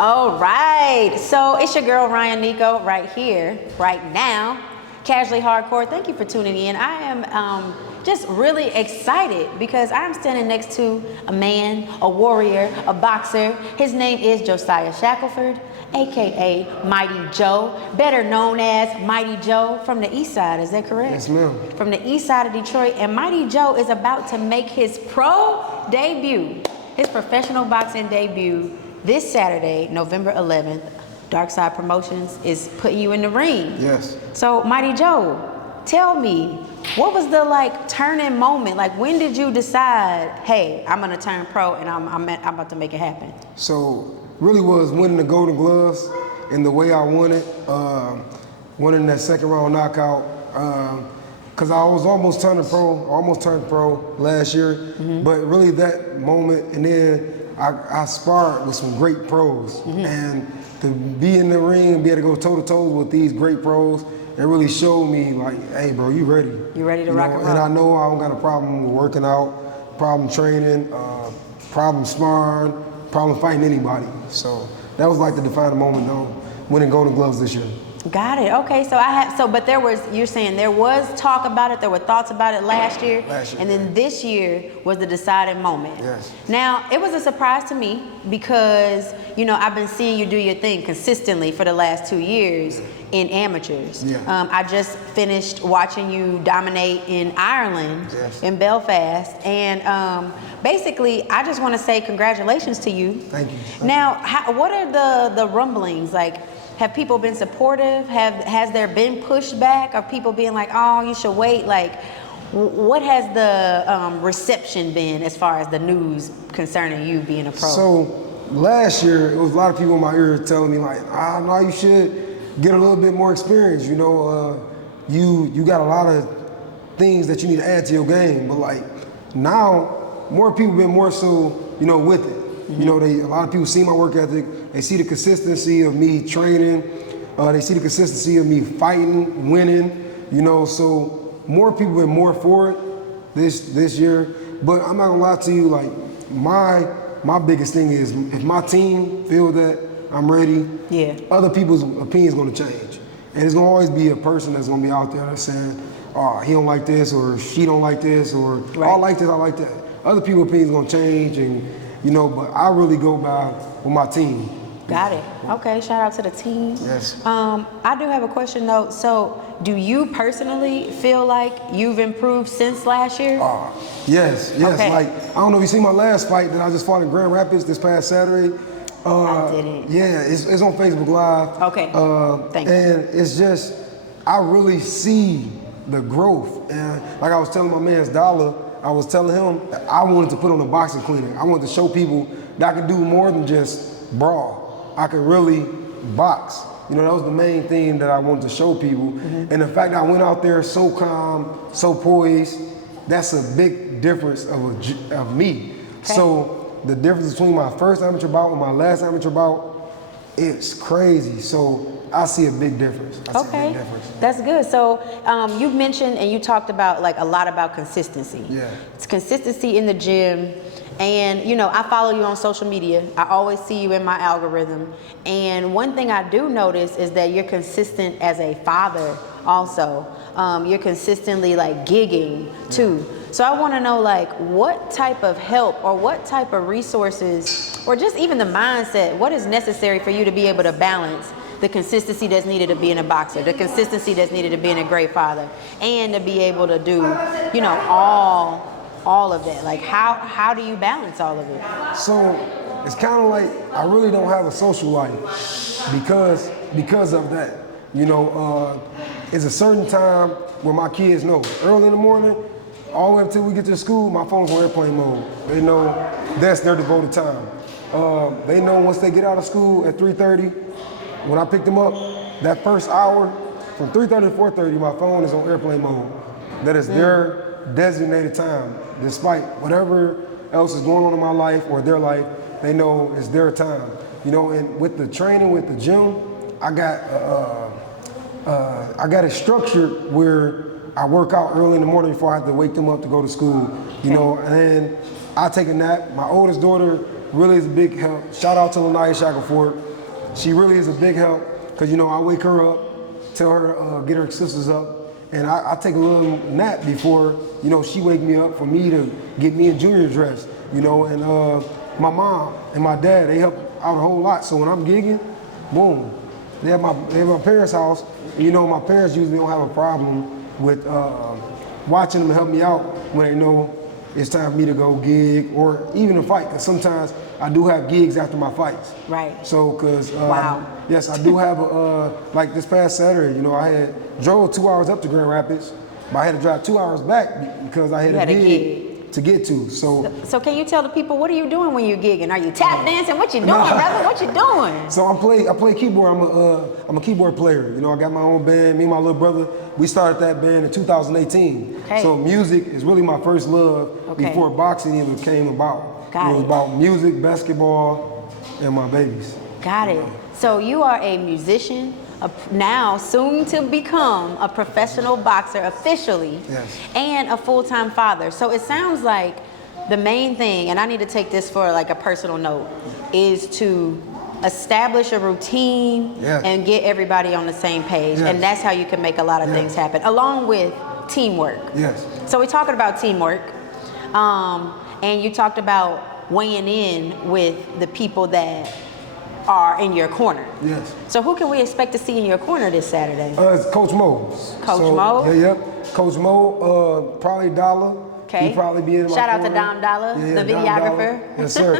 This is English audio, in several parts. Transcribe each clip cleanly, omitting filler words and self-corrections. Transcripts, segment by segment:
All right, so it's your girl Rhyan Neco right here, right now. Casually Hardcore, thank you for tuning in. I am just really excited because I'm standing next to a man, a warrior, a boxer. His name is Josiah Shackleford, AKA Mighty Joe, better known as Mighty Joe from the east side, is that correct? Yes, ma'am. From the east side of Detroit, and Mighty Joe is about to make his pro debut, his professional boxing debut this Saturday, November 11th. Darkside Promotions is putting you in the ring. Yes. So, Mighty Joe, tell me, what was the turning moment? Like, when did you decide, hey, I'm gonna turn pro and I'm about to make it happen? So, really was winning the Golden Gloves in the way I wanted, winning that second round knockout. Cause I was almost turned pro last year, but really that moment, and then I sparred with some great pros, and to be in the ring and be able to go toe-to-toe with these great pros, it really showed me like, hey bro, you ready. You ready to rock and roll. And I know I don't got a problem with working out, problem training, problem sparring, problem fighting anybody. So that was like the defining moment though, winning Golden Gloves this year. Got it. Okay, so but you're saying there was talk about it, there were thoughts about it last year, and then this year was the deciding moment. Yes. Now, it was a surprise to me because, I've been seeing you do your thing consistently for the last 2 years in amateurs. Yeah. I just finished watching you dominate in Ireland, in Belfast, and basically, I just want to say congratulations to you. Thank you. Now, what are the rumblings? Have people been supportive? Has there been pushback? Are people being like, oh, you should wait? What has the reception been as far as the news concerning you being a pro? So last year, it was a lot of people in my ear telling me no, you should get a little bit more experience. You got a lot of things that you need to add to your game. But now, more people been more so, with it. A lot of people see my work ethic. They see the consistency of me training. They see the consistency of me fighting, winning. So more people been more for it this year. But I'm not gonna lie to you. My biggest thing is if my team feel that I'm ready, other people's opinions gonna change, and there's gonna always be a person that's gonna be out there that's saying, oh, he don't like this, or she don't like this, or I like this, I like that. Other people's opinions gonna change, and but I really go by with my team. Got it. Okay, shout out to the team. Yes. I do have a question though. So, do you personally feel like you've improved since last year? Yes. Okay. I don't know if you see my last fight that I just fought in Grand Rapids this past Saturday. I didn't. Yeah, it's on Facebook Live. Okay. Thank you. And it's just, I really see the growth. And like I was telling my man's Dollar, I was telling him I wanted to put on a boxing clinic. I wanted to show people that I could do more than just brawl. I could really box. That was the main thing that I wanted to show people. And the fact that I went out there so calm, so poised, that's a big difference of me. Okay. So the difference between my first amateur bout and my last amateur bout, it's crazy. So I see a big difference. Okay, that's good. So you mentioned and you talked about a lot about consistency. Yeah. It's consistency in the gym. And I follow you on social media. I always see you in my algorithm. And one thing I do notice is that you're consistent as a father also. You're consistently gigging too. So I want to know what type of help or what type of resources or just even the mindset, what is necessary for you to be able to balance the consistency that's needed to be in a boxer, the consistency that's needed to be in a great father, and to be able to do, all of that. How do you balance all of it? So it's kind of I really don't have a social life because of that. It's a certain time where my kids know. Early in the morning, all the way until we get to school, my phone's on airplane mode. They know that's their devoted time. They know once they get out of school at 3:30, when I pick them up, that first hour, from 3:30 to 4:30, my phone is on airplane mode. That is their designated time. Despite whatever else is going on in my life or their life, they know it's their time. And with the training, with the gym, I got it structured where I work out early in the morning before I have to wake them up to go to school. And then I take a nap. My oldest daughter, really is a big help. Shout out to Josiah Shackleford. She really is a big help because, you know, I wake her up, tell her, get her sisters up, and I take a little nap before, you know, she wake me up for me to get me and Junior dressed, you know, and my mom and my dad, they help out a whole lot. So when I'm gigging, boom, they have my parents' house. And, you know, my parents usually don't have a problem with watching them help me out when they know it's time for me to go gig or even a fight. Because sometimes I do have gigs after my fights. Right. So, because wow. Yes, I do have like this past Saturday, you know, I had drove 2 hours up to Grand Rapids, but I had to drive 2 hours back because I had a gig to get to. So can you tell the people, what are you doing when you're gigging? Are you tap dancing? What you doing, brother? What you doing? So I play keyboard. I'm a keyboard player. You know, I got my own band. Me and my little brother, we started that band in 2018. Okay. So music is really my first love before boxing even came about. It was about music, basketball, and my babies. Got it. So you are a musician, now soon to become a professional boxer officially, and a full-time father. So it sounds like the main thing, and I need to take this for like a personal note, is to establish a routine and get everybody on the same page. And that's how you can make a lot of things happen, along with teamwork. Yes. So we're talking about teamwork, and you talked about weighing in with the people that are in your corner. Yes. So who can we expect to see in your corner this Saturday? It's Coach Mo. Coach Mo? Yeah, yep. Coach Mo, probably Dollar. Okay. He probably be in my Shout out corner. to Dom Dollar, the videographer. Yes, sir.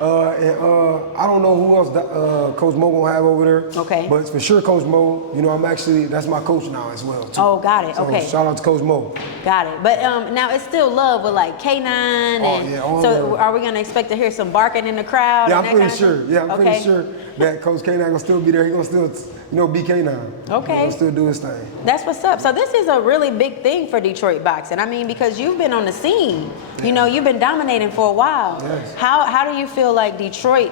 And I don't know who else Coach Mo gonna have over there. Okay. But for sure, Coach Mo. You know, that's my coach now as well. Too. Oh, got it. So okay. Shout out to Coach Mo. Got it. But now it's still love with like K9 and so are we gonna expect to hear some barking in the crowd? Yeah, and I'm pretty sure. Yeah, I'm pretty sure that Coach K9 gonna still be there. He gonna still, you know, be K9. Okay. He gonna still do his thing. That's what's up. So this is a really big thing for Detroit boxing. I mean, because you've been on the scene. You know, you've been dominating for a while. Yes. How do you feel like Detroit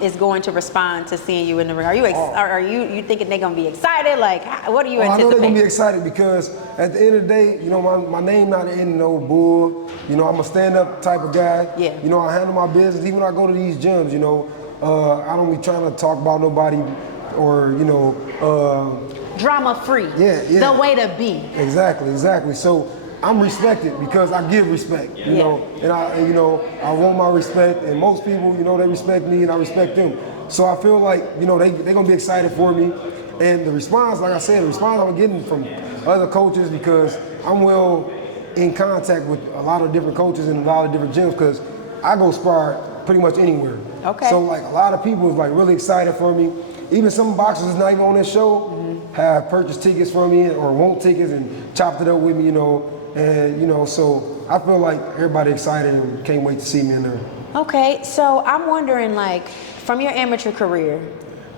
is going to respond to seeing you in the ring? Are you thinking they're gonna be excited? Like, what do you anticipate? I know they're gonna be excited because at the end of the day, you know, my name not in no bull. You know, I'm a stand-up type of guy. Yeah. You know, I handle my business. Even when I go to these gyms, you know, I don't be trying to talk about nobody or, you know, drama free. Yeah. The way to be. Exactly. So I'm respected because I give respect, you know, and I want my respect, and most people, you know, they respect me and I respect them. So I feel like, you know, they're gonna be excited for me. And the response, like I said, the response I'm getting from other coaches, because I'm well in contact with a lot of different coaches in a lot of different gyms, because I go spar pretty much anywhere. Okay. So like a lot of people is like really excited for me. Even some boxers that's not even on this show have purchased tickets for me or want tickets and chopped it up with me, you know. And, you know, so I feel like everybody excited and can't wait to see me in there. Okay, so I'm wondering, like, from your amateur career,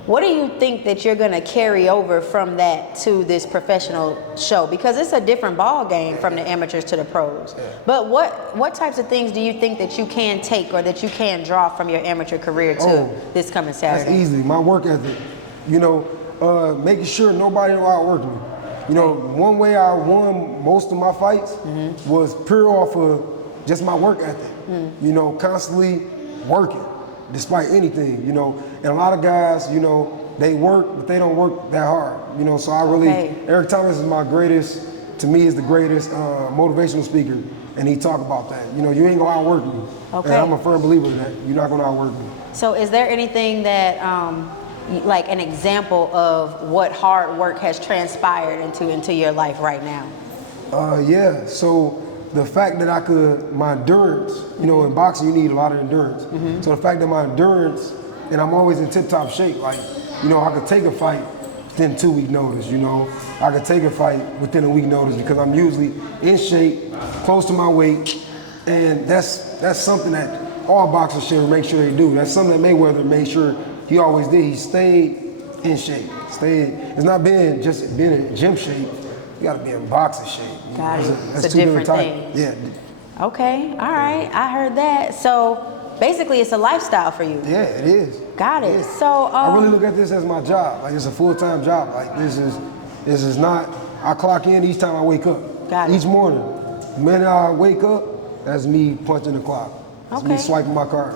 what do you think that you're gonna carry over from that to this professional show? Because it's a different ball game from the amateurs to the pros. But what types of things do you think that you can take or that you can draw from your amateur career to this coming Saturday? That's easy. My work ethic. You know, making sure nobody will outwork me. You know, one way I won most of my fights was pure off of just my work ethic. You know, constantly working, despite anything, you know. And a lot of guys, you know, they work, but they don't work that hard. You know, so I really, Eric Thomas is my greatest, to me is the greatest motivational speaker. And he talk about that. You know, you ain't gonna outwork me. Okay. And I'm a firm believer in that. You're not gonna outwork me. So is there anything that, like an example of what hard work has transpired into your life right now? Yeah, so the fact that my endurance, you know, in boxing you need a lot of endurance. So the fact that my endurance, and I'm always in tip-top shape, like, you know, I could take a fight within 2 week notice, you know. I could take a fight within a week notice because I'm usually in shape, close to my weight, and that's something that all boxers should make sure they do. That's something that Mayweather made sure he always did. He stayed in shape. It's not just being in gym shape. You got to be in boxing shape. Got it. That's it's a two different thing. thing. Yeah. Okay. All right. I heard that. So basically, it's a lifestyle for you. Yeah, it is. Got it. Yeah. So I really look at this as my job. Like, it's a full-time job. Like, this is not. I clock in each time I wake up. Got it. Each morning. The minute I wake up, that's me punching the clock. That's me swiping my card.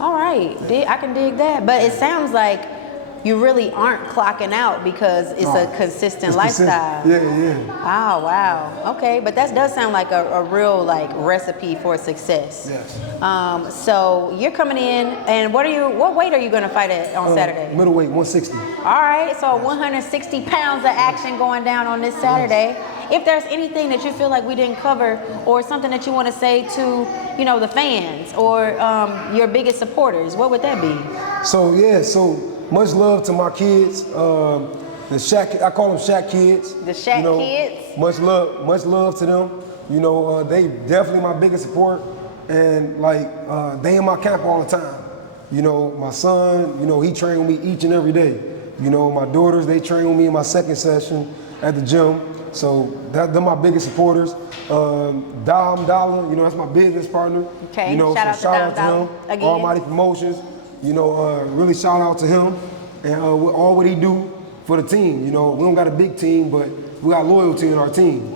All right, I can dig that. But it sounds like you really aren't clocking out because it's a consistent lifestyle. Yeah. Oh, wow. Okay, but that does sound like a real like recipe for success. Yes. So you're coming in, and what weight are you going to fight at on Saturday? Middleweight, 160. All right, so 160 pounds of action going down on this Saturday. If there's anything that you feel like we didn't cover, or something that you want to say to, the fans or your biggest supporters, what would that be? So much love to my kids. The Shack, I call them Shack kids. The Shack kids. Much love to them. They definitely my biggest support, and they in my camp all the time. My son, he train with me each and every day. My daughters, they train with me in my second session at the gym. So they're my biggest supporters. Dom Dollar, that's my business partner. Okay, shout out to him. Again. Almighty Promotions, really shout out to him and all what he do for the team. We don't got a big team, but we got loyalty in our team.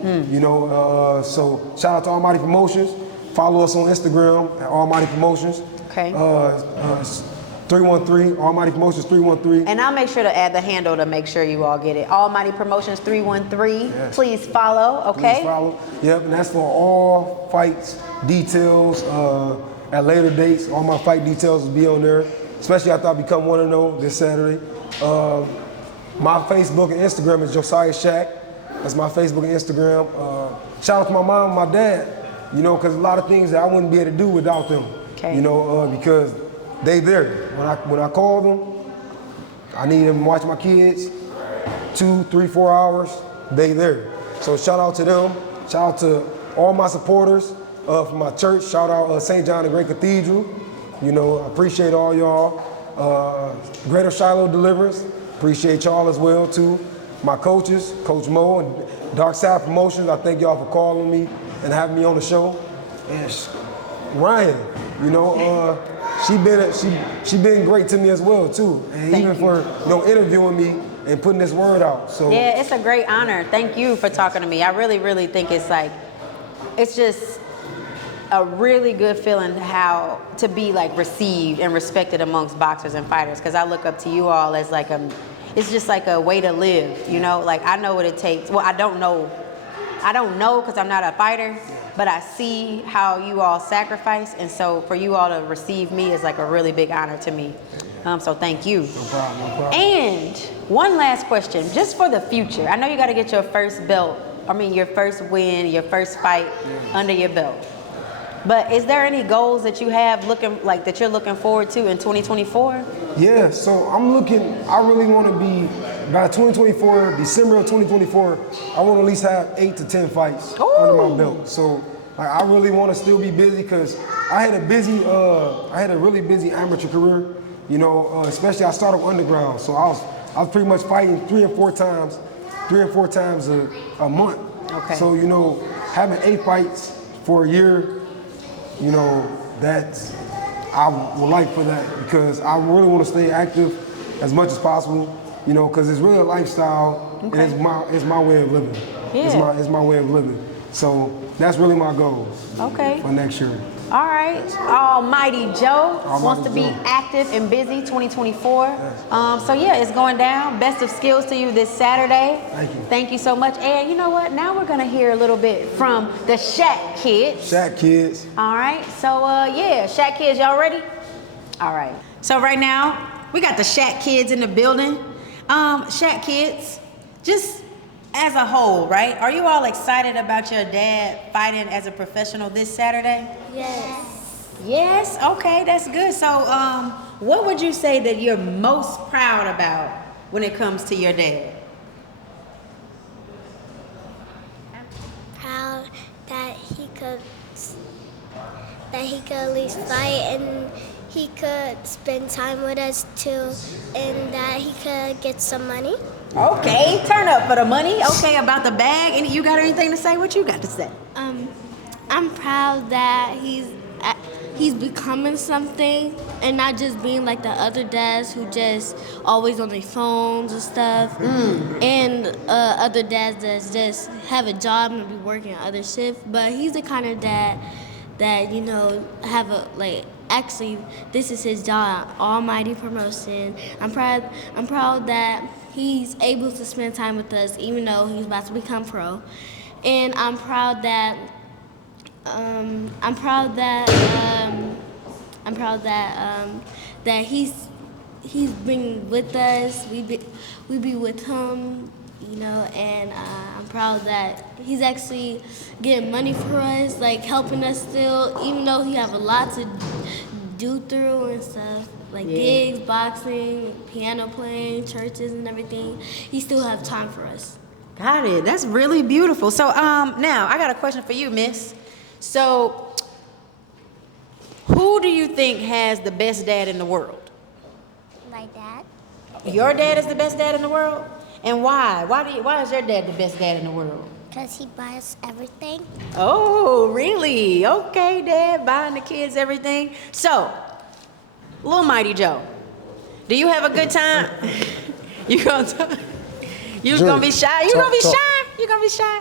So shout out to Almighty Promotions. Follow us on Instagram at Almighty Promotions. Okay. 313, Almighty Promotions 313. And I'll make sure to add the handle to make sure you all get it. Almighty Promotions 313. Yes. Please follow, okay? Please follow. Yep, and that's for all fights, details, at later dates. All my fight details will be on there, especially after I become 1-0 this Saturday. My Facebook and Instagram is Josiah Shack. That's my Facebook and Instagram. Shout out to my mom and my dad, because a lot of things that I wouldn't be able to do without them. Okay. Because they there. When I call them, I need them to watch my kids 2, 3, 4 hours, they there. So shout out to them. Shout out to all my supporters from my church. Shout out St. John the Great Cathedral. I appreciate all y'all. Greater Shiloh Deliverance, appreciate y'all as well too. My coaches, Coach Mo and Darkside Promotions, I thank y'all for calling me and having me on the show. And Rhyan, she been great to me as well too, and even for interviewing me and putting this word out. So yeah, it's a great honor. Thank you for talking to me. I really think it's just a really good feeling how to be received and respected amongst boxers and fighters, because I look up to you all as it's just like a way to live. I know what it takes. Well, I don't know because I'm not a fighter. But I see how you all sacrifice, and so for you all to receive me is a really big honor to me. So thank you. No problem. And one last question, just for the future. I know you got to get your first belt, your first win, your first fight under your belt. But is there any goals that you have that you're looking forward to in 2024? Yeah, so I really want to be, by 2024, December of 2024, I want to at least have 8 to 10 fights under my belt. So I really want to still be busy, because I had a really busy amateur career, especially I started underground. So I was pretty much fighting 3 or 4 times a month. Okay. So, having 8 fights for a year, that's, I would like for that, because I really want to stay active as much as possible, because it's really a lifestyle, and it's my way of living. Yeah. It's my way of living. So that's really my goal. Okay. For next year. All right. Almighty Joe wants to be active and busy 2024. Yes. So yeah, it's going down. Best of skills to you this Saturday. Thank you. Thank you so much. And you know what? Now we're gonna hear a little bit from the Shack kids. Shack kids. All right. So yeah, Shack kids, y'all ready? All right. So right now we got the Shack kids in the building. Shack kids, just as a whole, right? Are you all excited about your dad fighting as a professional this Saturday? Yes. Yes? Okay, that's good. So, what would you say that you're most proud about when it comes to your dad? I'm proud that he could at least fight, and he could spend time with us too, and that he could get some money. Okay, turn up for the money. Okay, about the bag. And you got anything to say? What you got to say? I'm proud that he's becoming something, and not just being like the other dads who just always on their phones and stuff. And other dads that just have a job and be working other shifts. But he's the kind of dad that have a actually, this is his job, Almighty Promotion. I'm proud that he's able to spend time with us, even though he's about to become pro. And I'm proud that that he's been with us. We be with him, you know, and I'm proud that he's actually getting money for us, like helping us still, even though he have a lot to do through and stuff, like gigs, boxing, piano playing, churches and everything. He still have time for us. Got it. That's really beautiful. So now I got a question for you, Miss. So who do you think has the best dad in the world? My dad. Your dad is the best dad in the world? And why? Why is your dad the best dad in the world? Because he buys everything. Oh, really? Okay, Dad, buying the kids everything. So, little Mighty Joe, do you have a good time? You gonna be shy? You gonna be shy? You gonna be shy?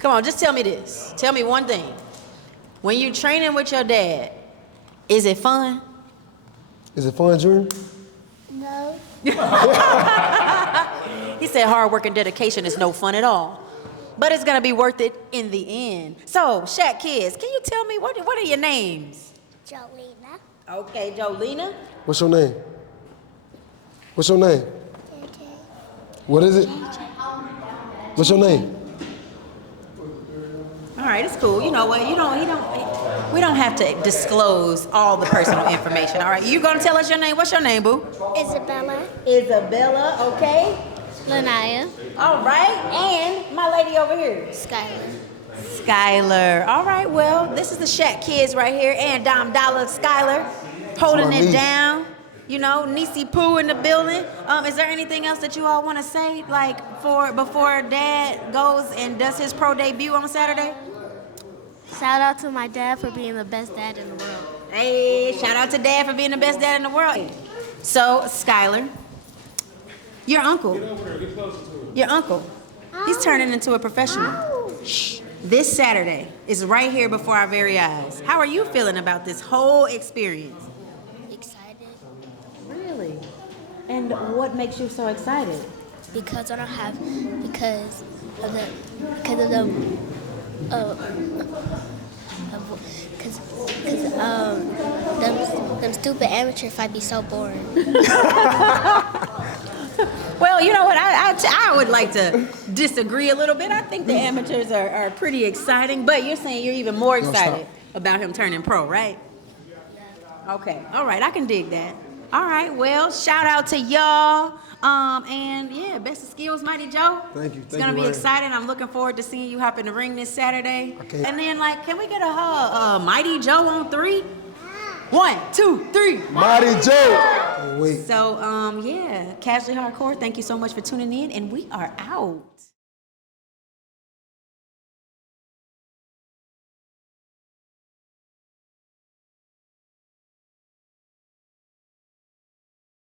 Come on, just tell me this. Tell me one thing. When you training with your dad, is it fun? Is it fun, Junior? No. He said hard work and dedication is no fun at all. But it's gonna be worth it in the end. So, Shaq kids, can you tell me what are your names? Jolena. Okay, Jolena. What's your name? What's your name? JJ. What is it? What's your name? All right, it's cool. You know what? We don't have to disclose all the personal information. All right, you gonna tell us your name? What's your name, boo? Isabella. Isabella. Okay. Lanaya. All right, and my lady over here. Skylar. Skylar. All right, well, this is the Shaq kids right here, and Dom Dollar Skylar holding my it niece. down. You know, Nisi Poo in the building. Is there anything else that you all want to say, like before Dad goes and does his pro debut on Saturday? Shout out to my dad for being the best dad in the world. Hey, shout out to Dad for being the best dad in the world. So, Skylar, your uncle. Your uncle. He's turning into a professional. Shh. This Saturday is right here before our very eyes. How are you feeling about this whole experience? Excited. Really? And what makes you so excited? Because I don't have, because of them stupid amateur fight be so boring. Well, you know what? I would like to disagree a little bit. I think the amateurs are pretty exciting, but you're saying you're even more excited about him turning pro, right? Okay. All right. I can dig that. All right. Well, shout out to y'all. And yeah, best of skills, Mighty Joe. Thank you. It's gonna be exciting. I'm looking forward to seeing you hop in the ring this Saturday. Okay. And then, like, can we get a Mighty Joe on 3? 1, 2, 3. Mighty Joe. Can't wait. So, yeah, Casually Hardcore, thank you so much for tuning in, and we are out.